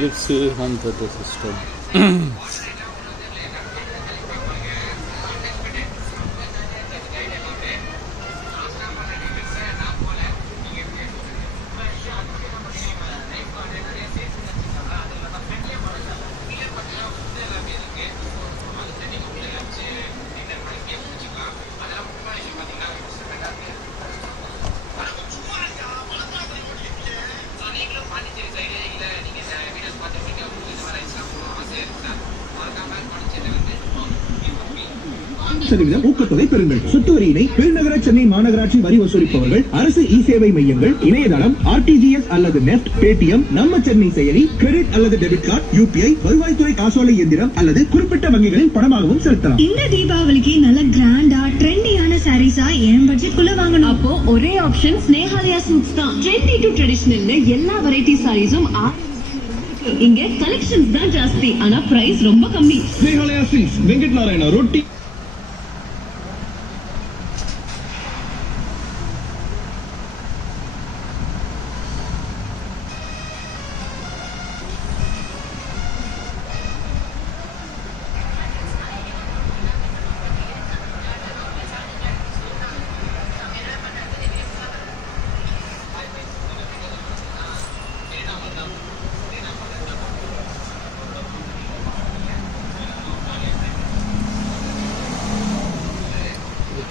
Ellipse home theater system. ஊக்கத்தொகை பெறுங்கள். சொத்து வரியினை பெருநகர சென்னை மாநகராட்சி வரி வசூலிப்பவர்கள், அரசு இ சேவை மையங்கள், இணையதளம், RTGS அல்லது நெஃப்ட், பேடிஎம், நம்ம சென்னை செயலி, கிரெடிட் அல்லது டெபிட் கார்டு, UPI, வருவாய்த்துறை காசோலை எந்திரம் அல்லது குறிப்பிட்ட வங்கிகளில் பணமாகவும் செலுத்தலாம். இந்த தீபாவளிக்கு நல்ல கிராண்டா ட்ரெண்டியான சாரீஸா என் பட்ஜெட்குள்ள வாங்கணும். அப்போ ஒரே ஆப்ஷன் ஸ்னேஹாலயா சில்க்ஸ் தான். ட்ரெண்டி டு ட்ரெடிஷனல்ல எல்லா வெரைட்டி சாரீஸும் இங்க கலெக்ஷன்ஸ் தான் ஜாஸ்தி, ஆனா பிரைஸ் ரொம்ப கம்மி. ஸ்னேஹாலயா சில்க்ஸ், வெங்கட் நாராயண ரொட்டி.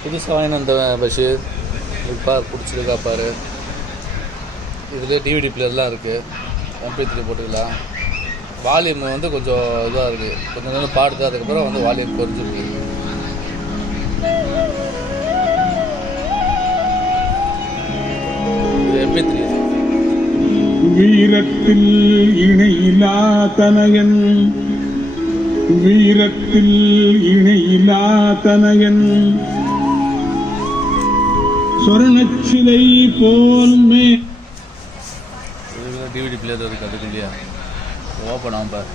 புதுசாக வாங்கின அந்த பஷீர் பிடிச்சிருக்கா பாரு. இதில் டிவிடி பிளேயர்லாம் இருக்குது, MP3 போட்டுக்கலாம். வால்யூம் வந்து கொஞ்சம் இதாக இருக்குது, கொஞ்சம் நேரம் பாடுது, அதுக்கப்புறம் வந்து வால்யூம் குறைஞ்சிருக்கு. இது MP3. வீரத்தில் இணையிலா தனயன், வீரத்தில் இணையிலா தனயன், சொர்ணச்சிலை போல் டிவிடி பிளேயர் இருக்குது, அதுக்கு இல்லையா ஓப்பன் ஆகும் பார்.